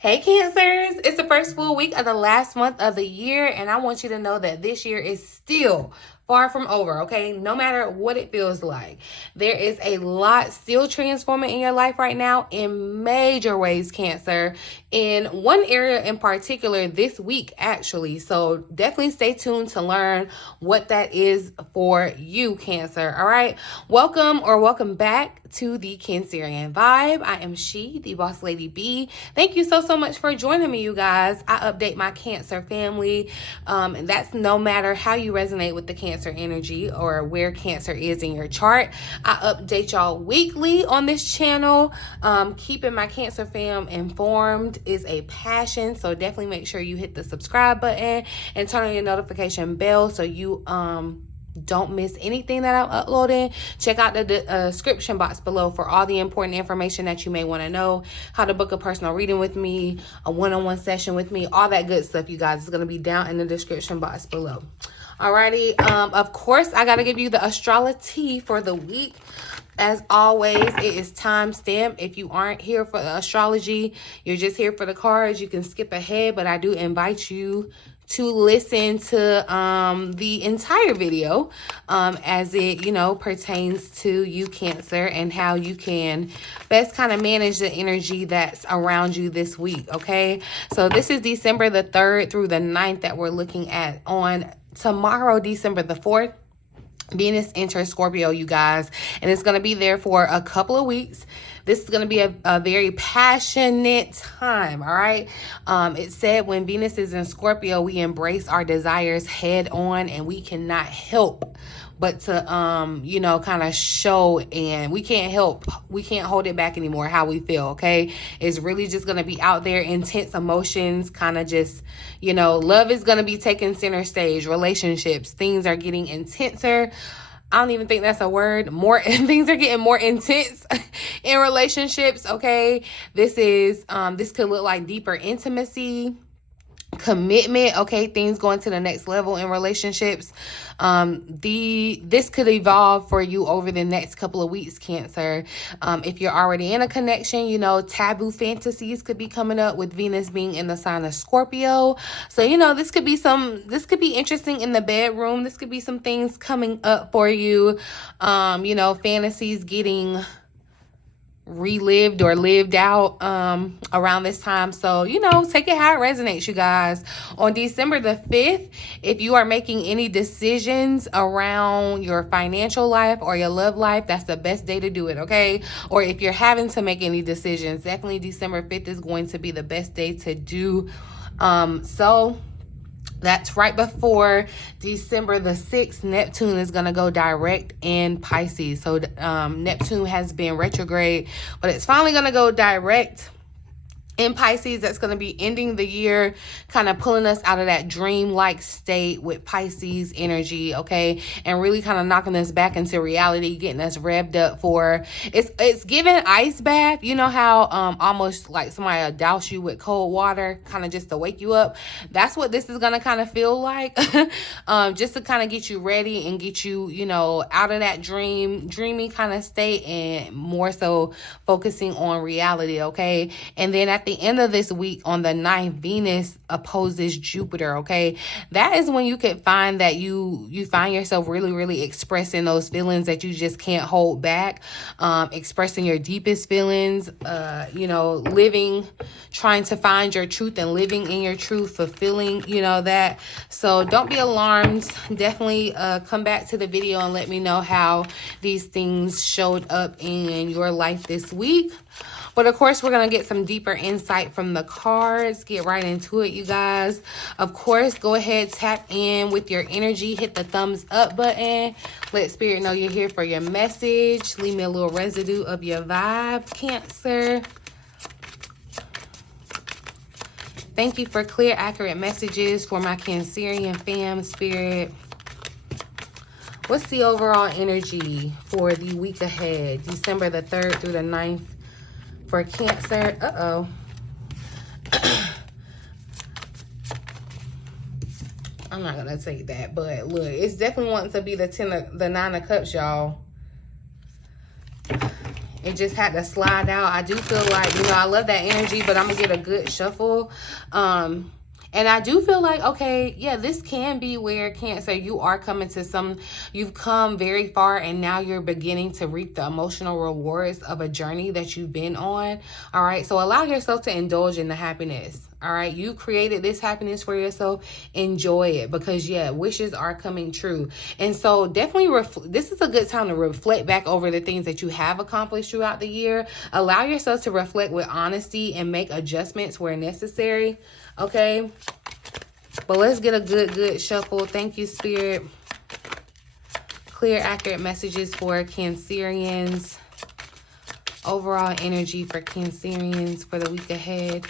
Hey Cancers, it's the first full week of the last month of the year, and I want you to know that this year is still far from over, okay? No matter what it feels like. There is a lot still transforming in your life right now in major ways, Cancer. In one area in particular this week, actually. So definitely stay tuned to learn what that is for you, Cancer, all right? Welcome back to the Cancerian Vibe. I am TheeBossLadyB. Thank you so much for joining me, you guys. I update my Cancer family, and that's no matter how you resonate with the Cancer energy or where Cancer is in your chart. I update y'all weekly on this channel. Keeping my Cancer fam informed is a passion, so definitely make sure you hit the subscribe button and turn on your notification bell so you don't miss anything that I'm uploading. Check out the description box below for all the important information that you may want to know, how to book a personal reading with me, a one-on-one session with me, all that good stuff, you guys. It's going to be down in the description box below. Alrighty, of course, I got to give you the Astrolo-tea for the week. As always, it is time stamped. If you aren't here for the astrology, you're just here for the cards, you can skip ahead, but I do invite you to listen to the entire video as it, pertains to you, Cancer, and how you can best kind of manage the energy that's around you this week, okay? So this is December the 3rd through the 9th that we're looking at. On tomorrow, December the 4th, Venus enters Scorpio, you guys, and it's going to be there for a couple of weeks. This is going to be a very passionate time, all right? It said when Venus is in Scorpio, we embrace our desires head on, and we cannot help but to, kind of show, and we can't hold it back anymore how we feel, okay? It's really just going to be out there, intense emotions, kind of just, love is going to be taking center stage, relationships, things are getting intenser. I don't even think that's a word. Things are getting more intense in relationships, okay? This could look like deeper intimacy, commitment, okay? Things going to the next level in relationships. This could evolve for you over the next couple of weeks, Cancer. If you're already in a connection, taboo fantasies could be coming up with Venus being in the sign of Scorpio. So, this could be interesting in the bedroom. This could be some things coming up for you. Fantasies getting relived or lived out around this time. So, take it how it resonates, you guys. On December the 5th, if you are making any decisions around your financial life or your love life, that's the best day to do it, okay? Or if you're having to make any decisions, definitely December 5th is going to be the best day to do so. That's right before December the 6th, Neptune is going to go direct in Pisces. So Neptune has been retrograde, but it's finally going to go direct in Pisces. That's going to be ending the year, kind of pulling us out of that dream-like state with Pisces energy, okay? And really kind of knocking us back into reality, getting us revved up for, it's giving ice bath. You know how almost like somebody will douse you with cold water, kind of just to wake you up? That's what this is going to kind of feel like, just to kind of get you ready and get you, out of that dreamy kind of state and more so focusing on reality, okay? And then at the end of this week, on the 9th, Venus opposes Jupiter, okay? That is when you could find that you find yourself really, really expressing those feelings that you just can't hold back, expressing your deepest feelings, trying to find your truth and living in your truth, fulfilling, that. So don't be alarmed. Definitely come back to the video and let me know how these things showed up in your life this week. But of course, we're going to get some deeper insight from the cards. Get right into it, you guys. Of course, go ahead, tap in with your energy. Hit the thumbs up button. Let Spirit know you're here for your message. Leave me a little residue of your vibe, Cancer. Thank you for clear, accurate messages for my Cancerian fam, Spirit. What's the overall energy for the week ahead? December the 3rd through the 9th. For Cancer, I'm not gonna take that, but look, it's definitely wanting to be the 9 of Cups, y'all. It just had to slide out. I do feel like, you know, I love that energy, but I'm going to get a good shuffle. And I do feel like, okay, yeah, this can be where Cancer, you are coming to you've come very far, and now you're beginning to reap the emotional rewards of a journey that you've been on. All right. So allow yourself to indulge in the happiness. All right. You created this happiness for yourself. Enjoy it, because yeah, wishes are coming true. And so definitely this is a good time to reflect back over the things that you have accomplished throughout the year. Allow yourself to reflect with honesty and make adjustments where necessary. Okay. But let's get a good shuffle. Thank you, Spirit. Clear, accurate messages for Cancerians. Overall energy for Cancerians for the week ahead.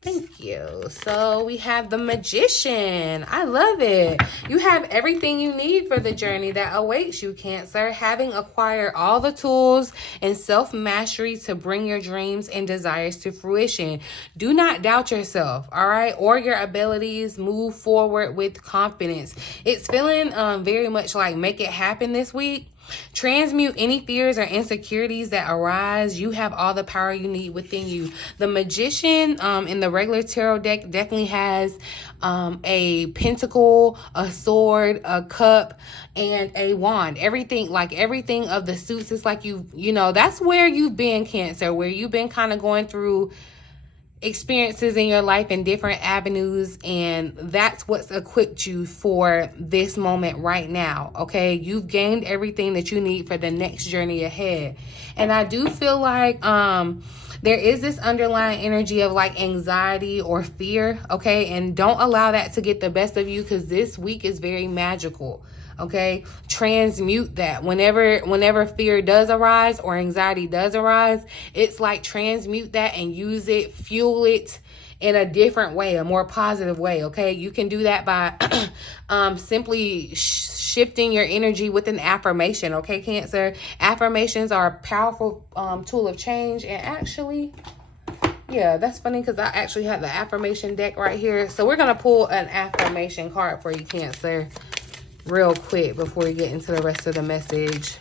Thank you. So we have the Magician. I love it. You have everything you need for the journey that awaits you, Cancer. Having acquired all the tools and self-mastery to bring your dreams and desires to fruition. Do not doubt yourself, all right? Or your abilities. Move forward with confidence. It's feeling very much like make it happen this week. Transmute any fears or insecurities that arise. You have all the power you need within you. The Magician in the regular tarot deck definitely has a pentacle, a sword, a cup, and a wand. Everything of the suits is like you know, that's where you've been, Cancer, where you've been kind of going through experiences in your life in different avenues, and that's what's equipped you for this moment right now. Okay, you've gained everything that you need for the next journey ahead. And I do feel like there is this underlying energy of like anxiety or fear. Okay, and don't allow that to get the best of you, because this week is very magical. Okay, transmute that. Whenever fear does arise or anxiety does arise, it's like transmute that and use it, fuel it in a different way, a more positive way. Okay, you can do that by simply shifting your energy with an affirmation. Okay, Cancer, affirmations are a powerful tool of change. And actually, yeah, that's funny, because I actually have the affirmation deck right here. So we're gonna pull an affirmation card for you, Cancer, real quick before we get into the rest of the message.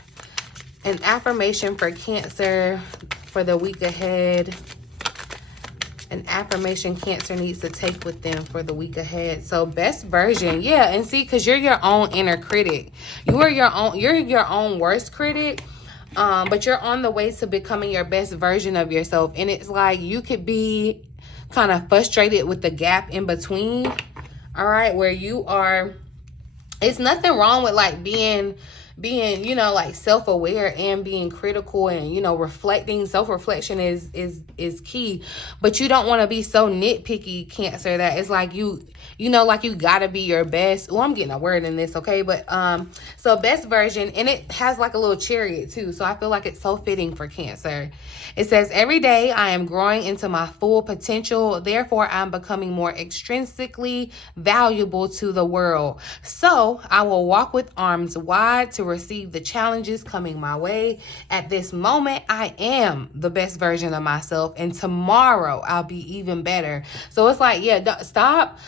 An affirmation for Cancer for the week ahead. An affirmation Cancer needs to take with them for the week ahead. So best version. Yeah, and see, because you're your own inner critic. You're your own worst critic. But you're on the way to becoming your best version of yourself. And it's like you could be kind of frustrated with the gap in between. All right, where you are. It's nothing wrong with like being, you know, like self-aware and being critical and, you know, reflecting. Self-reflection is key, but you don't want to be so nitpicky, Cancer, that it's like you know, like you gotta be your best. Oh, I'm getting a word in this, okay? But so best version, and it has like a little chariot too, so I feel like it's so fitting for Cancer. It says, every day I am growing into my full potential, therefore I'm becoming more extrinsically valuable to the world. So I will walk with arms wide to receive the challenges coming my way. At this moment, I am the best version of myself, and tomorrow I'll be even better. So it's like, yeah, stop.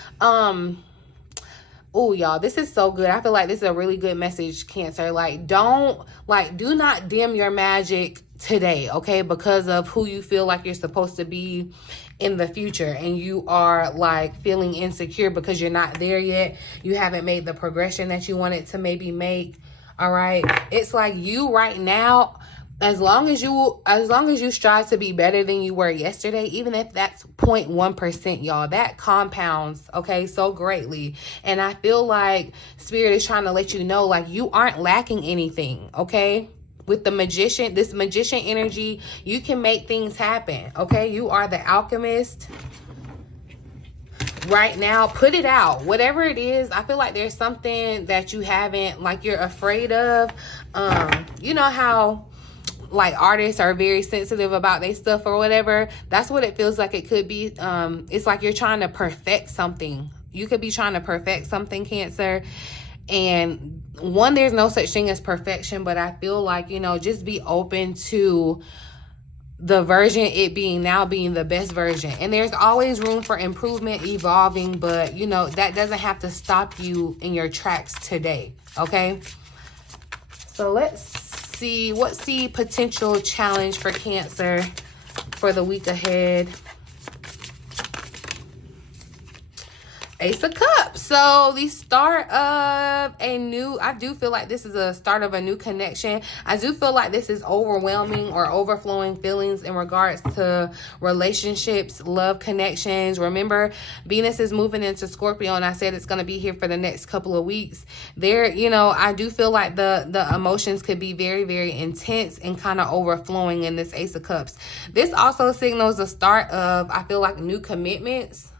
Oh, y'all, this is so good. I feel like this is a really good message, Cancer. Like, do not dim your magic today, okay? Because of who you feel like you're supposed to be in the future, and you are like feeling insecure because you're not there yet. You haven't made the progression that you wanted to maybe make. All right, it's like you right now, as long as you strive to be better than you were yesterday, even if that's 0.1%, y'all, that compounds, okay, so greatly. And I feel like Spirit is trying to let you know, like, you aren't lacking anything, okay? With the Magician, this Magician energy, you can make things happen, okay? You are the alchemist. Right now, put it out. Whatever it is, I feel like there's something that you haven't, like, you're afraid of. You know how like artists are very sensitive about their stuff or whatever. That's what it feels like it could be. It's like you're trying to perfect something. You could be trying to perfect something, Cancer. And one, there's no such thing as perfection, but I feel like, you know, just be open to the version, it being now being the best version. And there's always room for improvement, evolving, but you know, that doesn't have to stop you in your tracks today. Okay. So let's see, what's the potential challenge for Cancer for the week ahead? Ace of Cups. So the start of a new, I do feel like this is a start of a new connection. I do feel like this is overwhelming or overflowing feelings in regards to relationships, love connections. Remember, Venus is moving into Scorpio, and I said it's going to be here for the next couple of weeks. There, you know, I do feel like the emotions could be very, very intense and kind of overflowing in this Ace of Cups. This also signals the start of, I feel like, new commitments.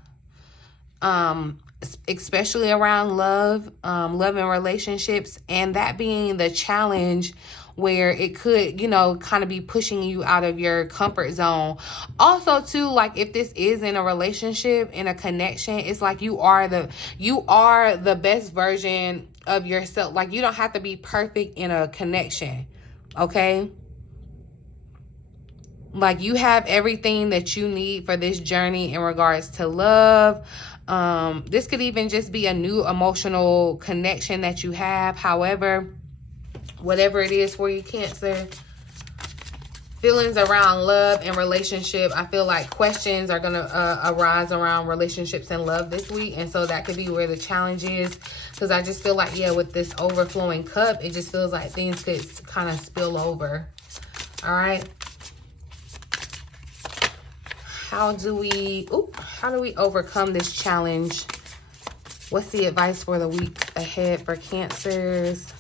Especially around love, love and relationships, and that being the challenge where it could, you know, kind of be pushing you out of your comfort zone. Also too, like if this is in a relationship, in a connection, it's like you are the best version of yourself. Like you don't have to be perfect in a connection, okay? Like you have everything that you need for this journey in regards to love. This could even just be a new emotional connection that you have. However, whatever it is for you, Cancer, feelings around love and relationship, I feel like questions are going to arise around relationships and love this week. And so that could be where the challenge is. Because I just feel like, yeah, with this overflowing cup, it just feels like things could kind of spill over. All right. How do we overcome this challenge? What's the advice for the week ahead for Cancers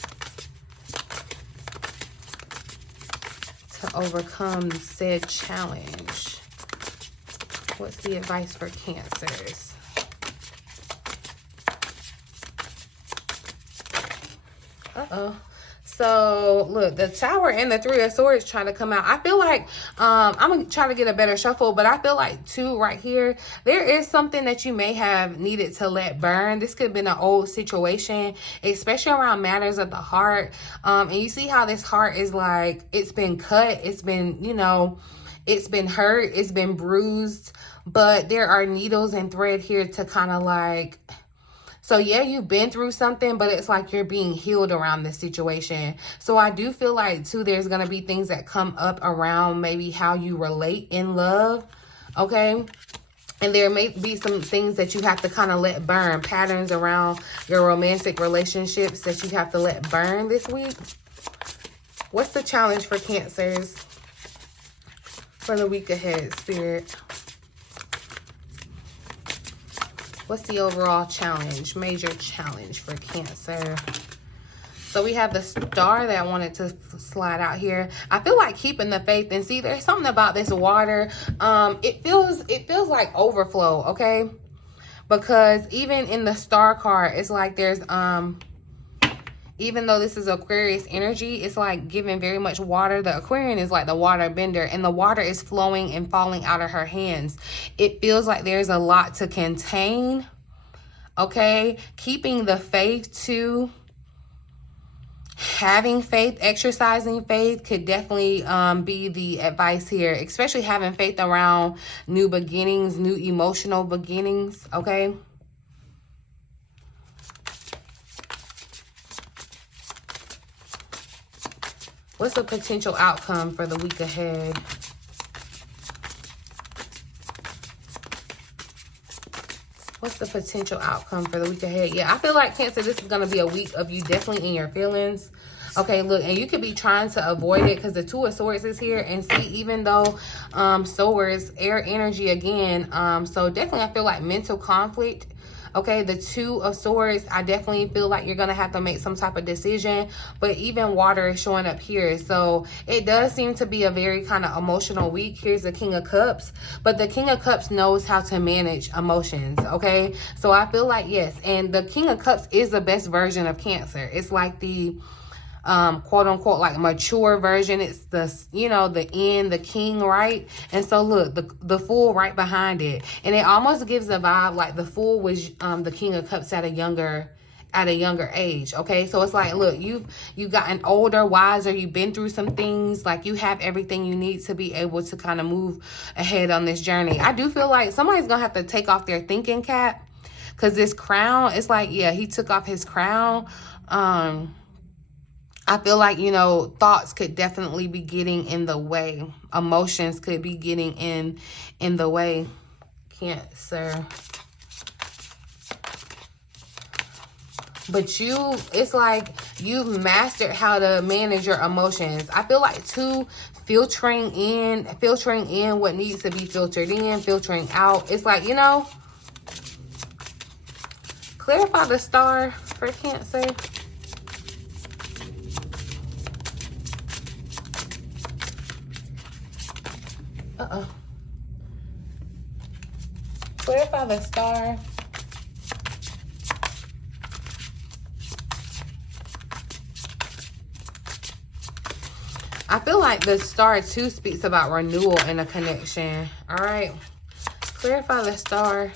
to overcome said challenge? What's the advice for Cancers? Uh-oh. So, look, the Tower and the Three of Swords trying to come out. I feel like I'm going to try to get a better shuffle, but I feel like, too, right here, there is something that you may have needed to let burn. This could have been an old situation, especially around matters of the heart. And you see how this heart is like, it's been cut. It's been, you know, it's been hurt. It's been bruised. But there are needles and thread here to kind of like... So, yeah, you've been through something, but it's like you're being healed around this situation. So I do feel like, too, there's going to be things that come up around maybe how you relate in love, okay? And there may be some things that you have to kind of let burn, patterns around your romantic relationships that you have to let burn this week. What's the challenge for Cancers for the week ahead, Spirit? What's the overall challenge, major challenge for Cancer? So we have the Star that I wanted to slide out here. I feel like keeping the faith, and see, there's something about this water. It feels like overflow, okay? Because even in the Star card, it's like there's even though this is Aquarius energy, it's like giving very much water. The Aquarian is like the water bender, and the water is flowing and falling out of her hands. It feels like there's a lot to contain, okay? Keeping the faith too. Having faith, exercising faith could definitely be the advice here, especially having faith around new beginnings, new emotional beginnings, okay? What's the potential outcome for the week ahead? What's the potential outcome for the week ahead? Yeah, I feel like, Cancer, this is going to be a week of you definitely in your feelings. Okay, look, and you could be trying to avoid it because the Two of Swords is here. And see, even though Swords, air energy again, so definitely I feel like mental conflict. Okay, the Two of Swords, I definitely feel like you're going to have to make some type of decision. But even water is showing up here. So it does seem to be a very kind of emotional week. Here's the King of Cups. But the King of Cups knows how to manage emotions, okay? So I feel like, yes. And the King of Cups is the best version of Cancer. It's like the... quote unquote, like mature version. It's the, you know, the end, the king, right? And so look, the Fool right behind it, and it almost gives a vibe like the Fool was the King of Cups at a younger age. Okay, so it's like, look, you've gotten older, wiser, you've been through some things, like you have everything you need to be able to kind of move ahead on this journey. I do feel like somebody's gonna have to take off their thinking cap, because this crown, it's like, yeah, he took off his crown. I feel like, you know, thoughts could definitely be getting in the way. Emotions could be getting in the way. Cancer. But you, it's like you've mastered how to manage your emotions. I feel like too, filtering in what needs to be filtered in, filtering out. It's like, you know, clarify the star for Cancer. Clarify the star. I feel like the star too speaks about renewal in a connection. All right. Clarify the star.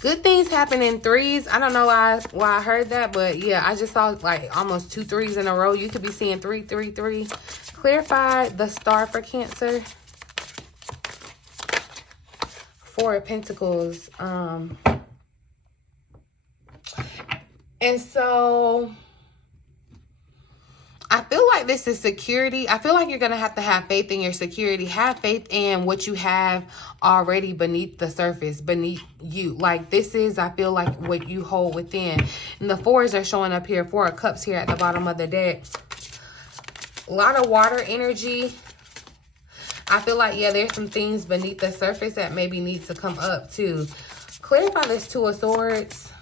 Good things happen in threes. I don't know why I heard that, but yeah, I just saw like almost 2 3s in a row. You could be seeing 3 3 3. Clarify the star for Cancer. 4 of Pentacles. And so I feel like this is security. I feel like you're going to have faith in your security. Have faith in what you have already beneath the surface, beneath you. Like this is, I feel like, what you hold within. And the 4s are showing up here. 4 of Cups here at the bottom of the deck. A lot of water energy. I feel like, yeah, there's some things beneath the surface that maybe need to come up too. Clarify this 2 of Swords.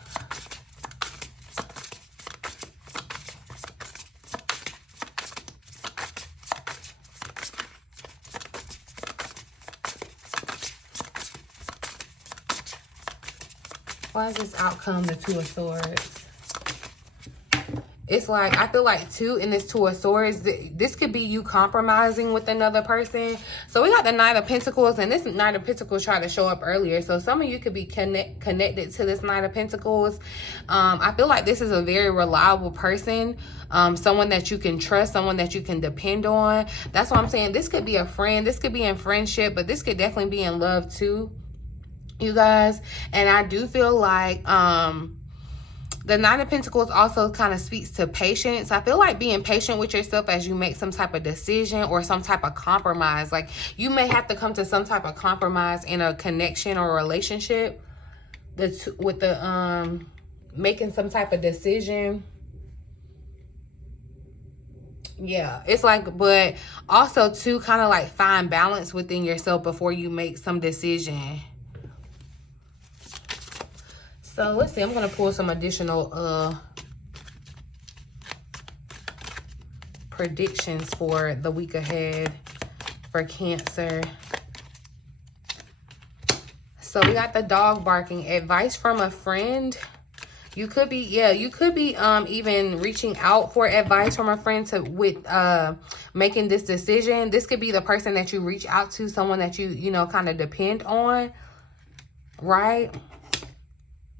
Why is this outcome the 2 of Swords? It's like, I feel like too, in this 2 of Swords, this could be you compromising with another person. So we got the Knight of Pentacles, and this Knight of Pentacles tried to show up earlier. So some of you could be connected to this Knight of Pentacles. I feel like this is a very reliable person. Someone that you can trust, someone that you can depend on. That's what I'm saying. This could be a friend. This could be in friendship, but this could definitely be in love too, you guys. And I do feel like the Nine of Pentacles also kind of speaks to patience. I feel like being patient with yourself as you make some type of decision or some type of compromise. Like you may have to come to some type of compromise in a connection or relationship with the making some type of decision. Yeah, it's like, but also to kind of like find balance within yourself before you make some decision. So let's see, I'm going to pull some additional predictions for the week ahead for Cancer. So we got the dog barking. Advice from a friend. You could be, yeah, you could be even reaching out for advice from a friend with making this decision. This could be the person that you reach out to, someone that you know, kind of depend on, right?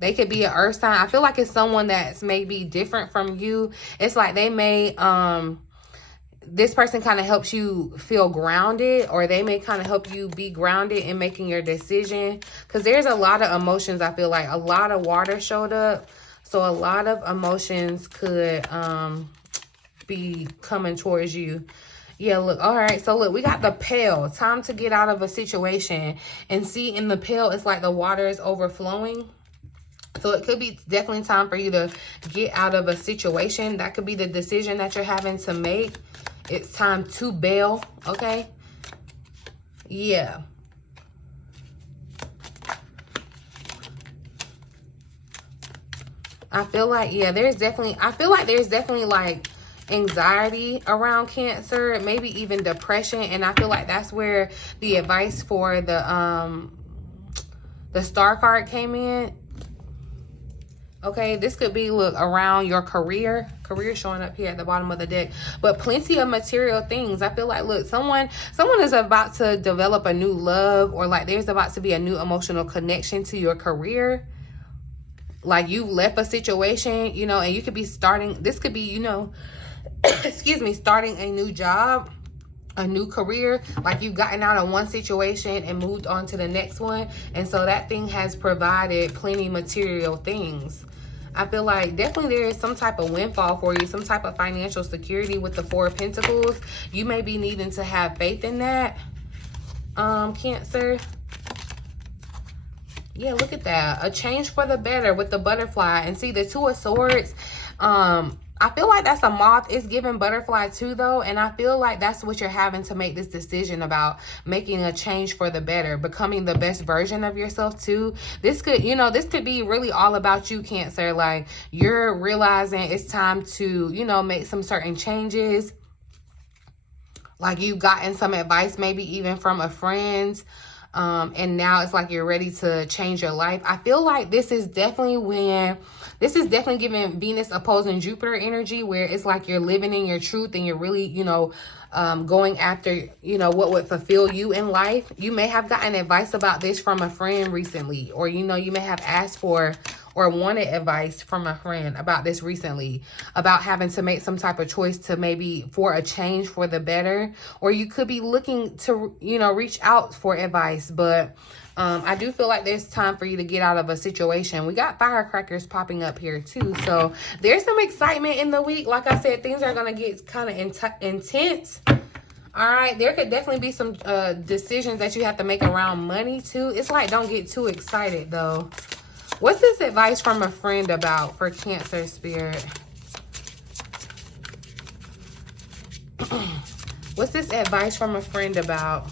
They could be an earth sign. I feel like it's someone that's maybe different from you. It's like they may, this person kind of helps you feel grounded, or they may kind of help you be grounded in making your decision. Because there's a lot of emotions, I feel like. A lot of water showed up. So a lot of emotions could be coming towards you. Yeah, look, all right. So look, we got the pail. Time to get out of a situation. And see, in the pail, it's like the water is overflowing. So it could be definitely time for you to get out of a situation. That could be the decision that you're having to make. It's time to bail, okay? Yeah. I feel like, yeah, I feel like there's definitely like anxiety around Cancer, maybe even depression. And I feel like that's where the advice for the Star card came in. Okay, this could be, look, around your career showing up here at the bottom of the deck, but plenty of material things. I feel like, look, someone is about to develop a new love, or like there's about to be a new emotional connection to your career. Like you left a situation, you know, and you could be starting, this could be, you know, excuse me, starting a new job. a new career, like you've gotten out of one situation and moved on to the next one, and so that thing has provided plenty material things. I feel like definitely there is some type of windfall for you, some type of financial security with the Four of Pentacles. You may be needing to have faith in that, Cancer. Yeah, look at that. A change for the better with the butterfly. And see, the Two of Swords, I feel like that's a moth. It's giving butterfly too, though. And I feel like that's what you're having to make this decision about, making a change for the better, becoming the best version of yourself too. This could, you know, this could be really all about you, Cancer. Like, you're realizing it's time to, you know, make some certain changes. Like, you've gotten some advice, maybe even from a friend. And now it's like you're ready to change your life. I feel like this is definitely giving Venus opposing Jupiter energy, where it's like you're living in your truth and you're really, you know, going after, you know, what would fulfill you in life. You may have gotten advice about this from a friend recently, or, you know, you may have asked for or wanted advice from a friend about this recently, about having to make some type of choice to maybe for a change for the better, or you could be looking to, you know, reach out for advice. But I do feel like there's time for you to get out of a situation. We got firecrackers popping up here too. So there's some excitement in the week. Like I said, things are going to get kind of intense. All right. There could definitely be some decisions that you have to make around money too. It's like, don't get too excited though. What's this advice from a friend about for Cancer, Spirit? What's this advice from a friend about?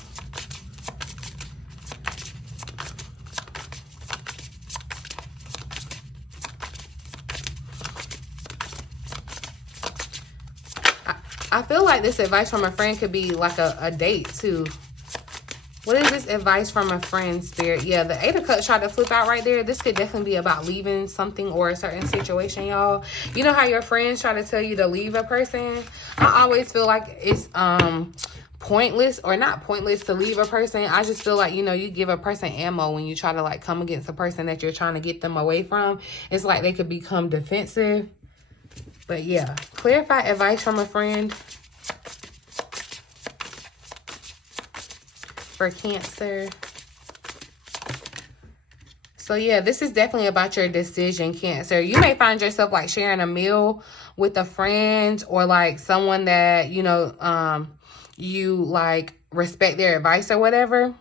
I feel like this advice from a friend could be like a date too. What is this advice from a friend, Spirit? Yeah, the Eight of Cups tried to flip out right there. This could definitely be about leaving something or a certain situation, y'all. You know how your friends try to tell you to leave a person? I always feel like it's pointless, or not pointless to leave a person. I just feel like, you know, you give a person ammo when you try to like come against a person that you're trying to get them away from. It's like they could become defensive. But yeah, clarify advice from a friend for Cancer. So yeah, this is definitely about your decision, Cancer. You may find yourself like sharing a meal with a friend, or like someone that, you know, you like respect their advice or whatever.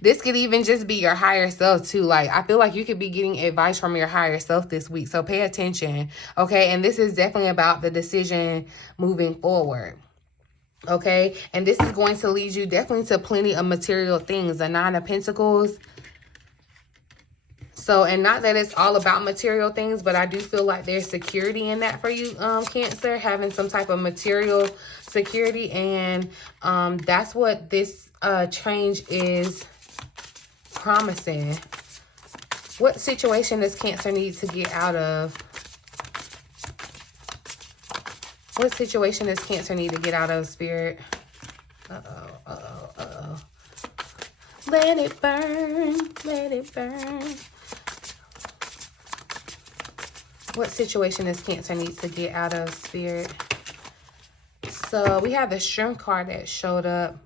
This could even just be your higher self too. Like, I feel like you could be getting advice from your higher self this week. So pay attention, okay? And this is definitely about the decision moving forward. Okay, and this is going to lead you definitely to plenty of material things. The Nine of Pentacles. So, and not that it's all about material things, but I do feel like there's security in that for you, Cancer, having some type of material security. And that's what this change is promising. What situation does Cancer need to get out of? What situation does Cancer need to get out of, Spirit? Let it burn. Let it burn. What situation does Cancer need to get out of, Spirit? So we have the Strength card that showed up.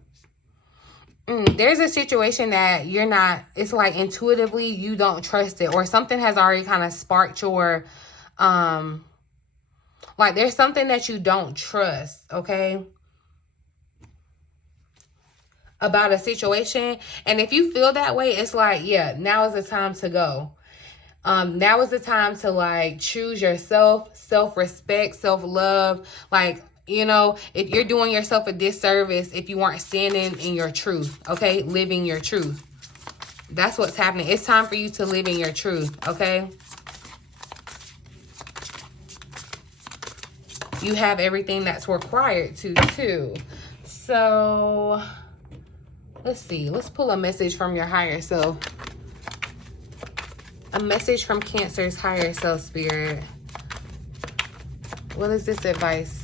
There's a situation that you're not, it's like intuitively you don't trust it, or something has already kind of sparked your, like there's something that you don't trust, okay, about a situation. And if you feel that way, it's like, yeah, now is the time to go. Now is the time to like choose yourself, self-respect, self-love. Like, you know, if you're doing yourself a disservice if you aren't standing in your truth, okay, living your truth. That's what's happening. It's time for you to live in your truth, okay? You have everything that's required to, too. So, let's see. Let's pull a message from your higher self. A message from Cancer's higher self, Spirit. What is this advice?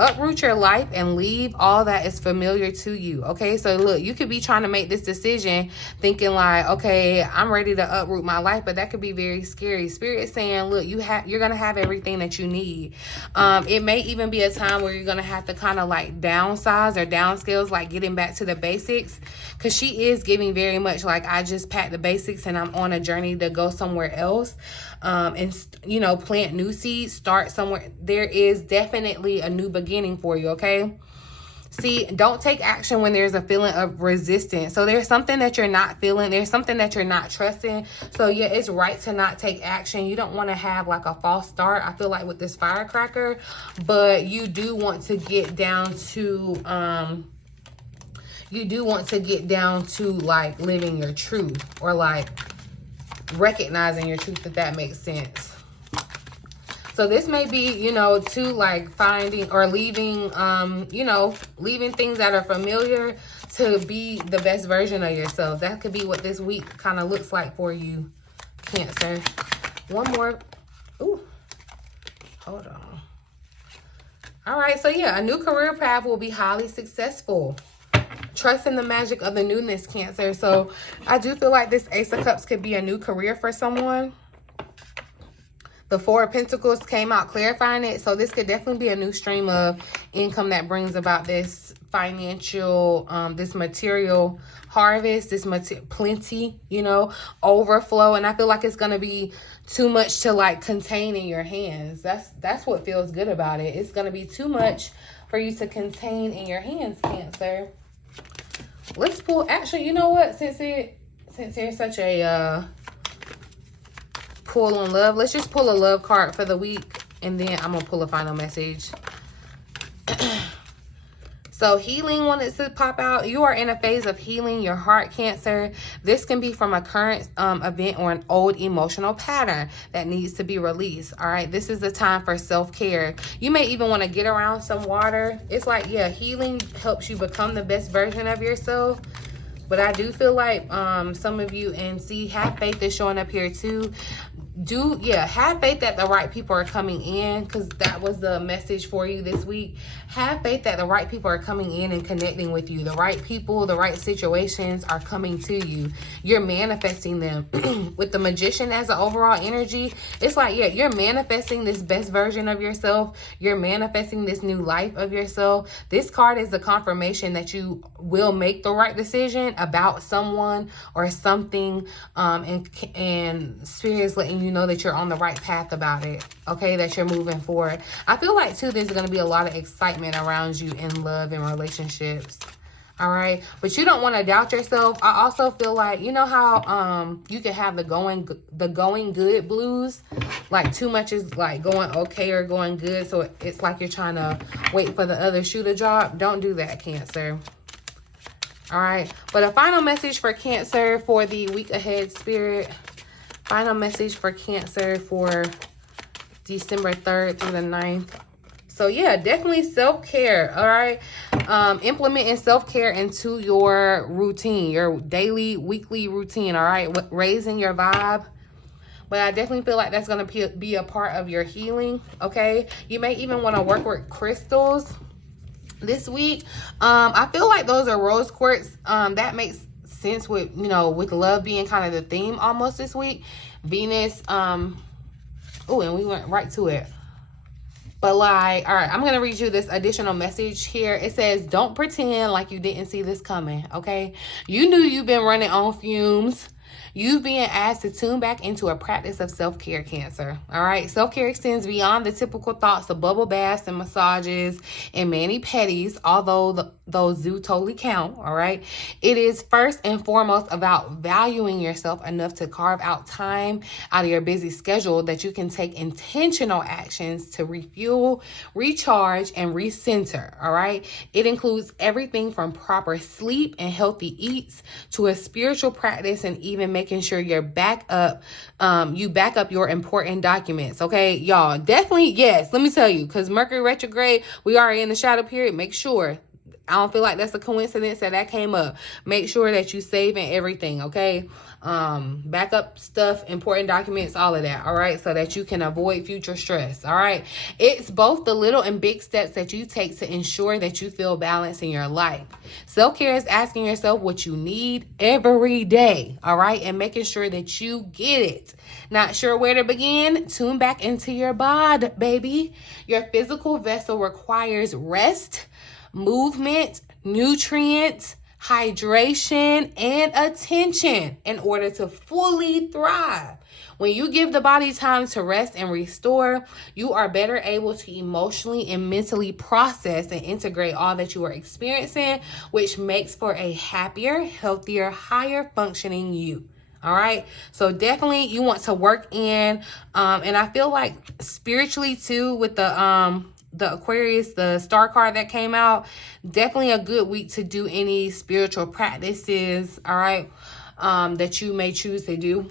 uproot your life and leave all that is familiar to you. Okay, so look, you could be trying to make this decision thinking like, okay, I'm ready to uproot my life, but that could be very scary. Spirit saying, look, you're gonna have everything that you need. It may even be a time where you're gonna have to kind of like downsize or downscales, like getting back to the basics, because she is giving very much like, I just packed the basics and I'm on a journey to go somewhere else. And you know, plant new seeds, start somewhere. There is definitely a new beginning for you. Okay, see, don't take action when there's a feeling of resistance. So there's something that you're not feeling, there's something that you're not trusting. So yeah, it's right to not take action. You don't want to have like a false start, I feel like, with this firecracker, but you do want to get down to like living your truth, or like recognizing your truth, if that makes sense. So this may be, you know, to like finding or leaving, you know, leaving things that are familiar to be the best version of yourself. That could be what this week kind of looks like for you, Cancer. One more. Ooh, hold on. All right, so yeah, a new career path will be highly successful. Trust in the magic of the newness, Cancer. So I do feel like this Ace of Cups could be a new career for someone. The Four of Pentacles came out clarifying it. So this could definitely be a new stream of income that brings about this financial, this material harvest, this plenty, you know, overflow. And I feel like it's going to be too much to like contain in your hands. That's what feels good about it. It's going to be too much for you to contain in your hands, Cancer. Let's pull, actually, you know what? Since there's such a pull on love, let's just pull a love card for the week, and then I'm gonna pull a final message. So healing wanted to pop out. You are in a phase of healing your heart, Cancer. This can be from a current event or an old emotional pattern that needs to be released. All right, this is the time for self-care. You may even want to get around some water. It's like, yeah, healing helps you become the best version of yourself. But I do feel like some of you, and see, have faith is showing up here too. Have faith that the right people are coming in, because that was the message for you this week. Have faith that the right people are coming in and connecting with you. The right people, the right situations are coming to you. You're manifesting them. With the Magician as an overall energy, it's like, yeah, you're manifesting this best version of yourself. You're manifesting this new life of yourself. This card is the confirmation that you will make the right decision about someone or something, and Spirit is letting you know that you're on the right path about it. Okay, that you're moving forward. I feel like too, there's going to be a lot of excitement around you in love and relationships. All right, but you don't want to doubt yourself. I also feel like, you know how you can have the going good blues, like too much is like going okay or going good, so it's like you're trying to wait for the other shoe to drop. Don't do that, Cancer. All right, but a final message for Cancer for the week ahead, Spirit. Final message for Cancer for December 3rd through the 9th. So yeah, definitely self-care. All right, implementing self-care into your routine, your daily, weekly routine. All right, raising your vibe. But I definitely feel like that's going to be a part of your healing. Okay, you may even want to work with crystals this week. I feel like those are rose quartz. That makes sense with, you know, with love being kind of the theme almost this week. Venus, oh, and we went right to it. But like, all right, I'm going to read you this additional message here. It says, don't pretend like you didn't see this coming, okay? You knew you've been running on fumes. You've been asked to tune back into a practice of self-care, Cancer. All right. Self-care extends beyond the typical thoughts of bubble baths and massages and mani-pedis, although those do totally count. All right. It is first and foremost about valuing yourself enough to carve out time out of your busy schedule that you can take intentional actions to refuel, recharge, and recenter. All right. It includes everything from proper sleep and healthy eats to a spiritual practice, and even making sure you're back up, you back up your important documents. Okay, y'all, definitely, yes, let me tell you, because Mercury retrograde, we are in the shadow period. Make sure, I don't feel like that's a coincidence that came up. Make sure that you saving everything, okay? Backup stuff, important documents, all of that, all right? So that you can avoid future stress, all right? It's both the little and big steps that you take to ensure that you feel balanced in your life. Self-care is asking yourself what you need every day, all right? And making sure that you get it. Not sure where to begin? Tune back into your bod, baby. Your physical vessel requires rest, movement, nutrients, hydration, and attention in order to fully thrive. When you give the body time to rest and restore, you are better able to emotionally and mentally process and integrate all that you are experiencing, which makes for a happier, healthier, higher functioning you. All right. So definitely you want to work in, and I feel like spiritually too, with the Aquarius, the star card that came out, definitely a good week to do any spiritual practices. All right. That you may choose to do.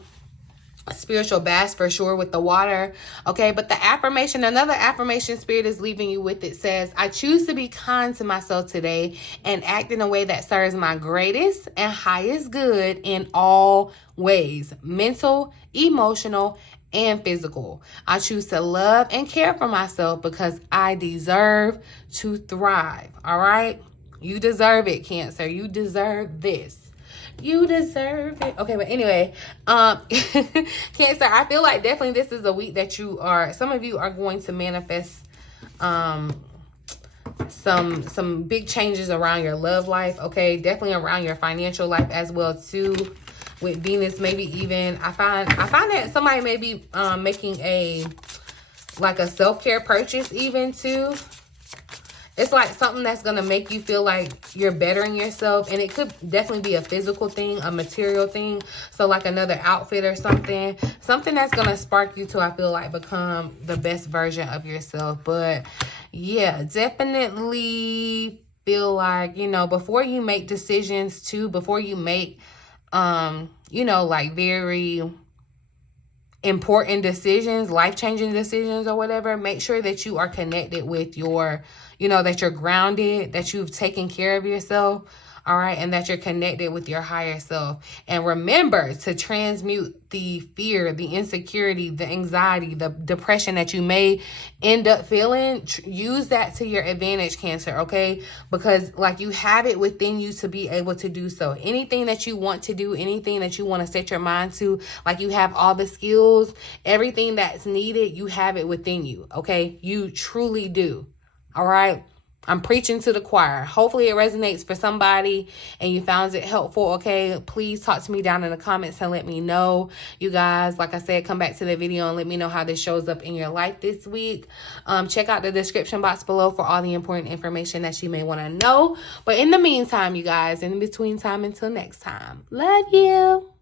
Spiritual baths for sure with the water. Okay, but the affirmation, another affirmation Spirit is leaving you with, it says, I choose to be kind to myself today and act in a way that serves my greatest and highest good in all ways, mental, emotional, and physical. I choose to love and care for myself because I deserve to thrive. All right, you deserve it, Cancer. You deserve this. You deserve it. Okay, but anyway, Cancer, I feel like definitely this is a week that some of you are going to manifest some big changes around your love life, okay? Definitely around your financial life as well too. With Venus, maybe even I find that somebody may be making a self-care purchase even too. It's like something that's going to make you feel like you're bettering yourself. And it could definitely be a physical thing, a material thing. So like another outfit or something. Something that's going to spark you to, I feel like, become the best version of yourself. But yeah, definitely feel like, before you make decisions too, before you make, very important decisions, life-changing decisions or whatever, make sure that you are connected with your, that you're grounded, that you've taken care of yourself, all right, and that you're connected with your higher self. And remember to transmute the fear, the insecurity, the anxiety, the depression that you may end up feeling. Use that to your advantage, Cancer, okay? Because you have it within you to be able to do so. Anything that you want to do, anything that you want to set your mind to, you have all the skills, everything that's needed, you have it within you, okay? You truly do, all right? I'm preaching to the choir. Hopefully it resonates for somebody and you found it helpful, okay? Please talk to me down in the comments and let me know. You guys, like I said, come back to the video and let me know how this shows up in your life this week. Check out the description box below for all the important information that you may want to know. But in the meantime, you guys, in between time until next time, love you.